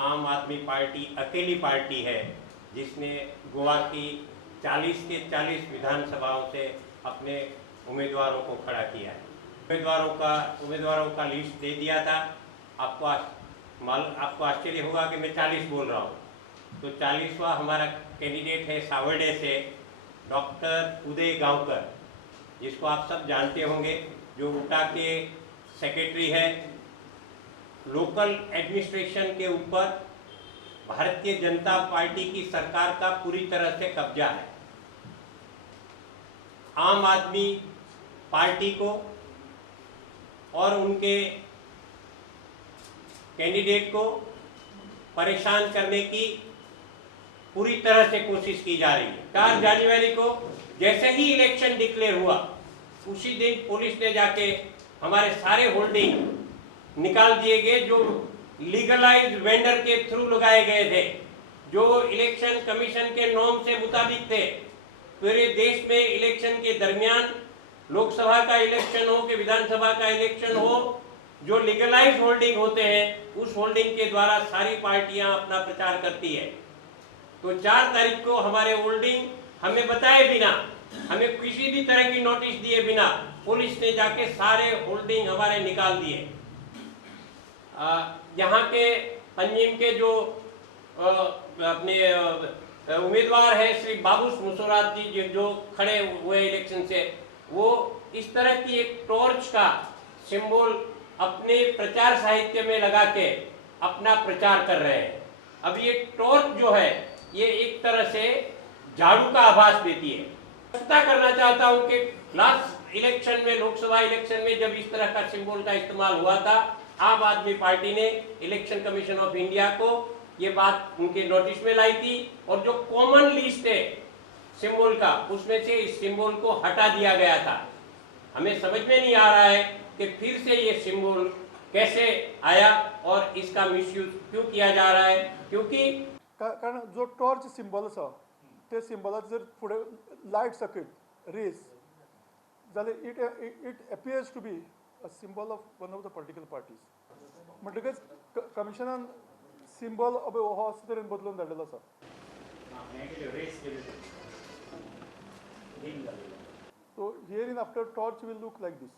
आम आदमी पार्टी अकेली पार्टी है जिसने गोवा की 40 के 40 विधानसभाओं से अपने उम्मीदवारों को खड़ा किया है। उम्मीदवारों का लिस्ट दे दिया था। आपको आश्चर्य होगा कि मैं 40 बोल रहा हूँ। तो 40वां हमारा कैंडिडेट है सावर्डे से डॉक्टर उदय गांवकर, जिसको आप सब जानते होंगे, जो उटा के सेक्रेटरी है। लोकल एडमिनिस्ट्रेशन के ऊपर भारतीय जनता पार्टी की सरकार का पूरी तरह से कब्जा है। आम आदमी पार्टी को और उनके कैंडिडेट को परेशान करने की पूरी तरह से कोशिश की जा रही है। 4 जनवरी को जैसे ही इलेक्शन डिक्लेयर हुआ, उसी दिन पुलिस ने जाके हमारे सारे होल्डिंग निकाल दिए गए, जो लीगलाइज्ड वेंडर के थ्रू लगाए गए थे, जो इलेक्शन कमीशन के नॉर्म से मुताबिक थे। पूरे देश में इलेक्शन के दरमियान, लोकसभा का इलेक्शन हो कि विधानसभा का इलेक्शन हो, जो लीगलाइज्ड होल्डिंग होते हैं, उस होल्डिंग के द्वारा सारी पार्टियां अपना प्रचार करती है। तो 4 तारीख को हमारे होल्डिंग हमें बताए बिना, हमें किसी भी तरह की नोटिस दिए बिना पुलिस ने जाके सारे होल्डिंग हमारे निकाल दिए। यहाँ के पंजीम के जो अपने उम्मीदवार है श्री बाबूस मुसोरात जी, जो खड़े हुए इलेक्शन से, वो इस तरह की एक टॉर्च का सिंबल अपने प्रचार साहित्य में लगा के अपना प्रचार कर रहे हैं। अब ये टॉर्च जो है, ये एक तरह से झाड़ू का आभास देती है। पता करना चाहता हूं कि लास्ट इलेक्शन में, लोकसभा इलेक्शन में, जब इस तरह का सिंबल का इस्तेमाल हुआ था, आम आदमी पार्टी ने इलेक्शन कमीशन ऑफ इंडिया को ये बात उनके नोटिस में लाई थी, और जो कॉमन लिस्ट है सिंबल का, उसमें से इस सिंबल को हटा दिया गया था। हमें समझ में नहीं आ रहा है कि फिर से ये सिंबल कैसे आया और इसका मिसयूज क्यों किया जा रहा है, क्योंकि कारण जो टॉर्च सिंबल आसा ते सिंबलाचेर जर फुडें लायट सकयल रेज जाल्यार it appears to be a symbol of one of the political parties. म्हणटकच कमिशनान सिंबल हो अशे तरेन बदलून धाडलेलो आसा। So here in after torch will look like this.